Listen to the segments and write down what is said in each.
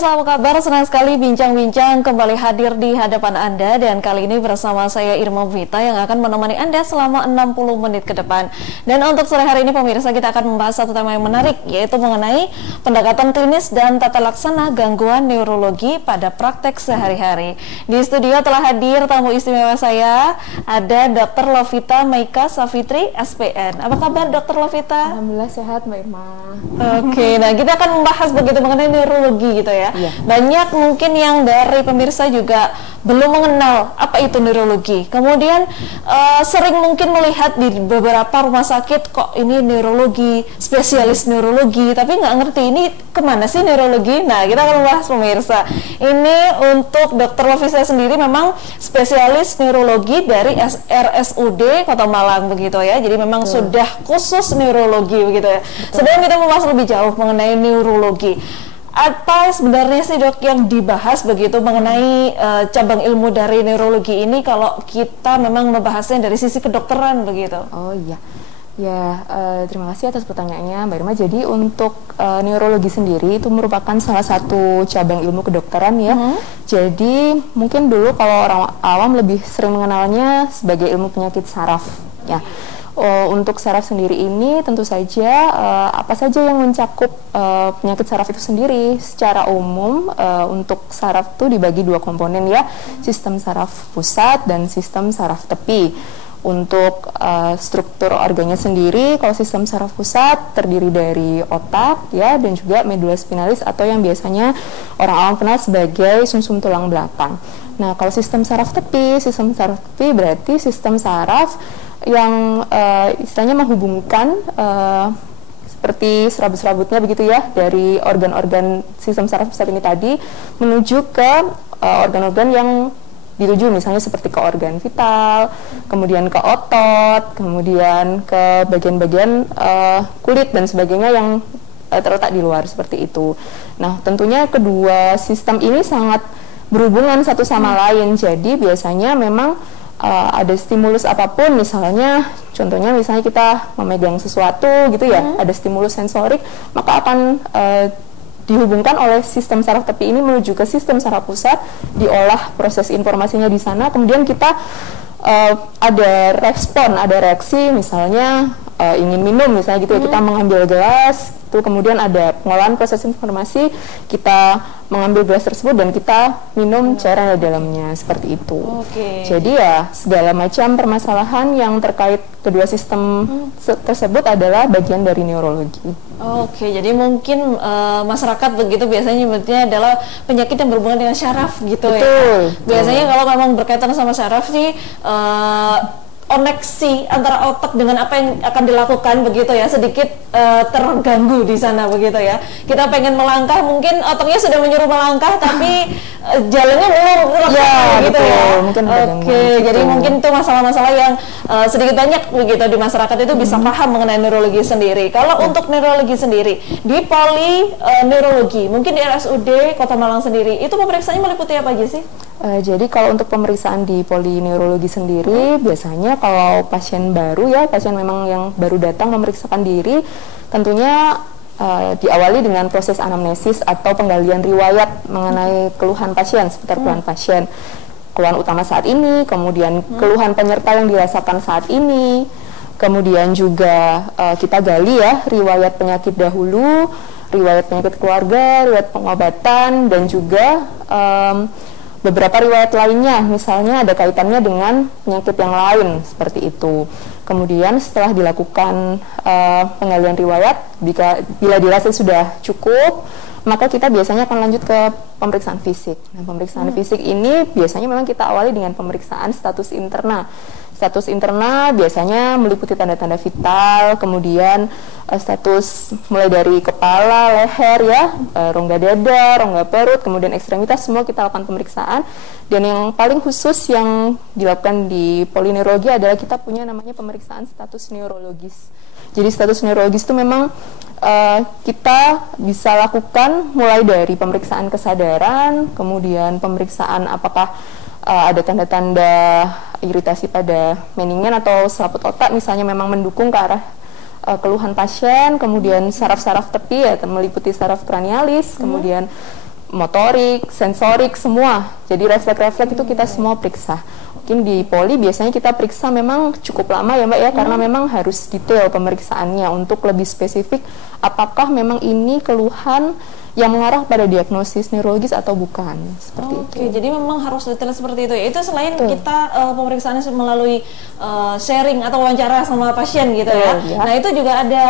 Pemirsa, apa kabar? Senang sekali bincang-bincang kembali hadir di hadapan Anda, dan kali ini bersama saya Irma Vita yang akan menemani Anda selama 60 menit ke depan. Dan untuk sore hari ini pemirsa, kita akan membahas satu tema yang menarik, yaitu mengenai pendekatan klinis dan tata laksana gangguan neurologi pada praktek sehari-hari. Di studio telah hadir tamu istimewa saya, ada Dr. Lovita Meika Savitri, SPN. Apa kabar Dr. Lovita? Alhamdulillah sehat Mbak Irma. Oke, nah kita akan membahas begitu mengenai neurologi gitu ya. Iya. Banyak mungkin yang dari pemirsa juga belum mengenal apa itu neurologi. Kemudian sering mungkin melihat di beberapa rumah sakit, kok ini neurologi, spesialis neurologi, tapi nggak ngerti ini kemana sih neurologi. Nah, kita akan membahas pemirsa. Ini untuk Dr. Lovita sendiri memang spesialis neurologi dari RSUD Kota Malang begitu ya. Jadi memang sudah khusus neurologi begitu ya. Sebelum kita membahas lebih jauh mengenai neurologi, apa sebenarnya sih dok yang dibahas begitu mengenai cabang ilmu dari neurologi ini kalau kita memang membahasnya dari sisi kedokteran begitu? Oh iya, ya terima kasih atas pertanyaannya Mbak Irma. Jadi untuk neurologi sendiri itu merupakan salah satu cabang ilmu kedokteran ya. Jadi mungkin dulu kalau orang awam lebih sering mengenalnya sebagai ilmu penyakit saraf ya. Untuk saraf sendiri ini tentu saja apa saja yang mencakup penyakit saraf itu sendiri. Secara umum untuk saraf itu dibagi dua komponen ya, sistem saraf pusat dan sistem saraf tepi. Untuk struktur organnya sendiri, kalau sistem saraf pusat terdiri dari otak ya, dan juga medula spinalis atau yang biasanya orang awam kenal sebagai sumsum tulang belakang. Nah, kalau sistem saraf tepi berarti sistem saraf yang istilahnya menghubungkan seperti serabut-serabutnya begitu ya, dari organ-organ sistem saraf pusat ini tadi menuju ke organ-organ yang dituju, misalnya seperti ke organ vital, kemudian ke otot, kemudian ke bagian-bagian kulit dan sebagainya yang terletak di luar seperti itu. Nah, tentunya kedua sistem ini sangat berhubungan satu sama lain. Jadi biasanya memang ada stimulus apapun, misalnya contohnya misalnya kita memegang sesuatu gitu ya, ada stimulus sensorik, maka akan dihubungkan oleh sistem saraf tepi ini menuju ke sistem saraf pusat, diolah proses informasinya di sana, kemudian kita ada respon, ada reaksi, misalnya ingin minum misalnya gitu ya, kita mengambil gelas itu, kemudian ada pengolahan proses informasi, kita mengambil gelas tersebut dan kita minum cairan di dalamnya, seperti itu. Jadi ya segala macam permasalahan yang terkait kedua sistem tersebut adalah bagian dari neurologi. Jadi mungkin masyarakat begitu biasanya nyebutnya adalah penyakit yang berhubungan dengan syaraf gitu. Betul. Ya. Biasanya kalau memang berkaitan sama syaraf sih koneksi antara otak dengan apa yang akan dilakukan begitu ya sedikit terganggu di sana begitu ya. Kita pengen melangkah, mungkin otaknya sudah menyuruh melangkah tapi jalannya belum gitu ya. Jadi mungkin itu masalah-masalah yang sedikit banyak begitu di masyarakat itu bisa paham mengenai neurologi sendiri. Kalau untuk neurologi sendiri di poli neurologi, mungkin di RSUD Kota Malang sendiri itu pemeriksaannya meliputi apa aja sih? Jadi kalau untuk pemeriksaan di polineurologi sendiri, biasanya kalau pasien baru ya, pasien memang yang baru datang memeriksakan diri, tentunya diawali dengan proses anamnesis atau penggalian riwayat mengenai keluhan pasien, seputar keluhan pasien, keluhan utama saat ini, kemudian keluhan penyerta yang dirasakan saat ini, kemudian juga kita gali ya riwayat penyakit dahulu, riwayat penyakit keluarga, riwayat pengobatan, dan juga beberapa riwayat lainnya, misalnya ada kaitannya dengan penyakit yang lain, seperti itu. Kemudian setelah dilakukan penggalian riwayat, bila dirasa sudah cukup, maka kita biasanya akan lanjut ke pemeriksaan fisik. Nah, pemeriksaan fisik ini biasanya memang kita awali dengan pemeriksaan status interna. Status interna biasanya meliputi tanda-tanda vital, kemudian status mulai dari kepala, leher ya, rongga dada, rongga perut, kemudian ekstremitas, semua kita lakukan pemeriksaan. Dan yang paling khusus yang dilakukan di polineurologi adalah kita punya namanya pemeriksaan status neurologis. Jadi status neurologis itu memang kita bisa lakukan mulai dari pemeriksaan kesadaran, kemudian pemeriksaan apakah ada tanda-tanda iritasi pada meningen atau selaput otak misalnya memang mendukung ke arah keluhan pasien, kemudian saraf-saraf tepi ya meliputi saraf kranialis, kemudian motorik, sensorik, semua. Jadi refleks-refleks itu kita semua periksa. Mungkin di poli biasanya kita periksa memang cukup lama ya Mbak ya, karena memang harus detail pemeriksaannya untuk lebih spesifik apakah memang ini keluhan yang mengarah pada diagnosis neurologis atau bukan, seperti itu. Oke, jadi memang harus detail seperti itu ya. Itu selain kita pemeriksaannya melalui sharing atau wawancara sama pasien gitu ya. Nah itu juga ada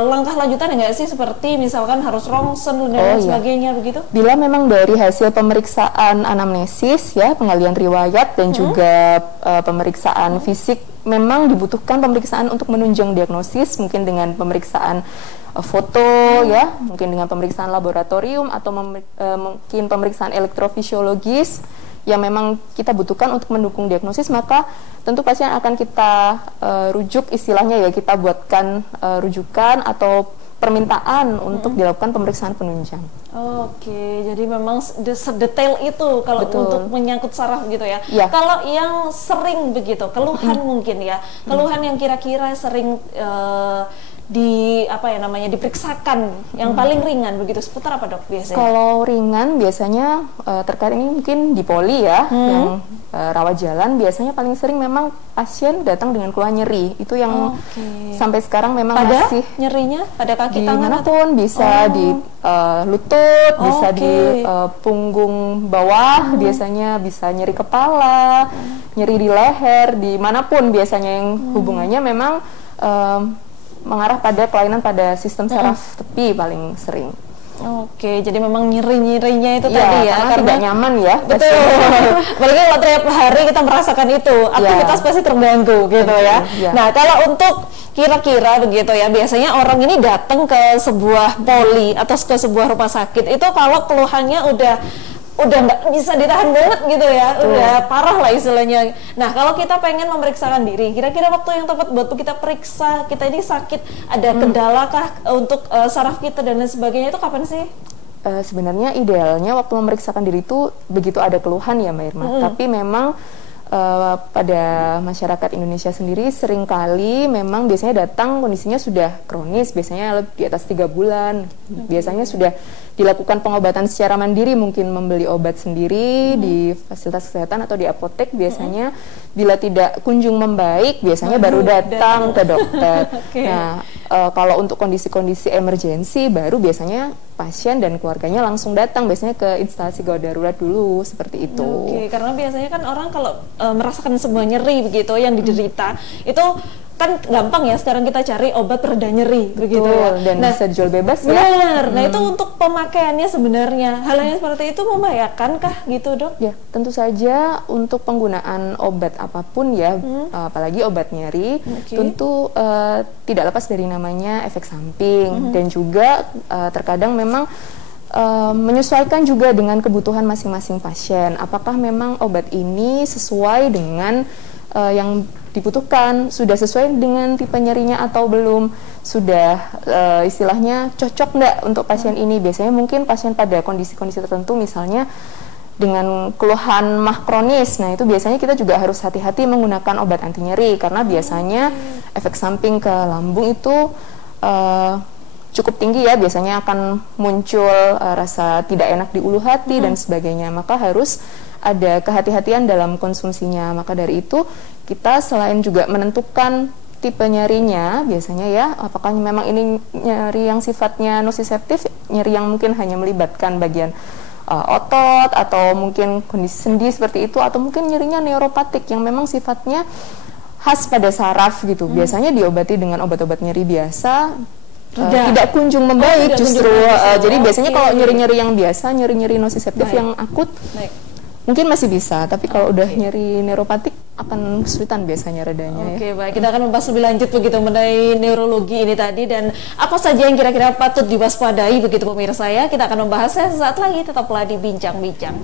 langkah lanjutan nggak sih, seperti misalkan harus ronsen dan sebagainya begitu? Bila memang dari hasil pemeriksaan anamnesis ya, pengalian riwayat dan juga pemeriksaan fisik, memang dibutuhkan pemeriksaan untuk menunjang diagnosis, mungkin dengan pemeriksaan foto ya, mungkin dengan pemeriksaan laboratorium atau mungkin pemeriksaan elektrofisiologis yang memang kita butuhkan untuk mendukung diagnosis, maka tentu pasien akan kita rujuk, istilahnya ya, kita buatkan rujukan atau permintaan untuk dilakukan pemeriksaan penunjang. Oke, jadi memang sedetail itu kalau untuk menyangkut saraf gitu ya. Kalau yang sering begitu, keluhan mungkin ya, keluhan yang kira-kira sering diperiksakan yang paling ringan begitu, seputar apa dok biasanya? Kalau ringan biasanya terkait ini mungkin di poli ya, yang rawat jalan biasanya paling sering memang pasien datang dengan keluhan nyeri. Itu yang sampai sekarang memang masih nyerinya pada kaki tangan dimanapun, bisa di lutut, bisa di punggung bawah, biasanya bisa nyeri kepala, nyeri di leher, dimanapun biasanya yang hubungannya memang mengarah pada kelainan pada sistem saraf tepi paling sering. Oke, jadi memang nyeri-nyerinya itu tadi ya, karena tidak nyaman ya. Betul. Apalagi kalau tiap hari kita merasakan itu, aktivitas pasti terganggu gitu ya. Nah, kalau untuk kira-kira begitu ya, biasanya orang ini datang ke sebuah poli atau ke sebuah rumah sakit itu kalau keluhannya udah nggak bisa ditahan banget gitu ya, udah parah lah istilahnya. Nah, kalau kita pengen memeriksakan diri, kira-kira waktu yang tepat buat kita periksa kita ini sakit, ada kendala kah untuk saraf kita dan lain sebagainya, itu kapan sih? Sebenarnya idealnya waktu memeriksakan diri itu begitu ada keluhan ya Mbak Irma, tapi memang pada masyarakat Indonesia sendiri seringkali memang biasanya datang kondisinya sudah kronis, biasanya di atas 3 bulan. Biasanya sudah dilakukan pengobatan secara mandiri, mungkin membeli obat sendiri di fasilitas kesehatan atau di apotek. Biasanya bila tidak kunjung membaik, biasanya baru datang ke dokter. Nah, kalau untuk kondisi-kondisi emergensi baru biasanya pasien dan keluarganya langsung datang, biasanya ke instalasi gawat darurat dulu, seperti itu. Karena biasanya kan orang kalau merasakan sebuah nyeri begitu yang diderita, itu kan gampang ya sekarang kita cari obat pereda nyeri begitu ya. Dan bisa dijual bebas ya. Benar. Nah, itu untuk pemakaiannya sebenarnya hal yang seperti itu membahayakan kah gitu dok? Ya, tentu saja untuk penggunaan obat apapun ya, apalagi obat nyeri, tentu tidak lepas dari namanya efek samping, dan juga terkadang memang menyesuaikan juga dengan kebutuhan masing-masing pasien. Apakah memang obat ini sesuai dengan yang dibutuhkan, sudah sesuai dengan tipe nyerinya atau belum, sudah istilahnya cocok enggak untuk pasien ini. Biasanya mungkin pasien pada kondisi-kondisi tertentu, misalnya dengan keluhan mah kronis, nah itu biasanya kita juga harus hati-hati menggunakan obat anti nyeri, karena biasanya efek samping ke lambung itu cukup tinggi ya, biasanya akan muncul rasa tidak enak di ulu hati dan sebagainya, maka harus ada kehati-hatian dalam konsumsinya. Maka dari itu kita selain juga menentukan tipe nyerinya biasanya ya, apakah memang ini nyeri yang sifatnya nosiseptif, nyeri yang mungkin hanya melibatkan bagian otot atau mungkin kondisi sendi seperti itu, atau mungkin nyerinya neuropatik yang memang sifatnya khas pada saraf gitu. Biasanya diobati dengan obat-obat nyeri biasa, tidak kunjung membaik justru. Jadi biasanya kalau nyeri-nyeri yang biasa, nyeri-nyeri nosiseptif yang akut, mungkin masih bisa, tapi kalau udah nyeri neuropatik akan kesulitan biasanya redanya. Baik, kita akan membahas lebih lanjut begitu mengenai neurologi ini tadi, dan apa saja yang kira-kira patut diwaspadai begitu pemirsa ya. Kita akan membahasnya sesaat lagi, tetaplah di Bincang-Bincang.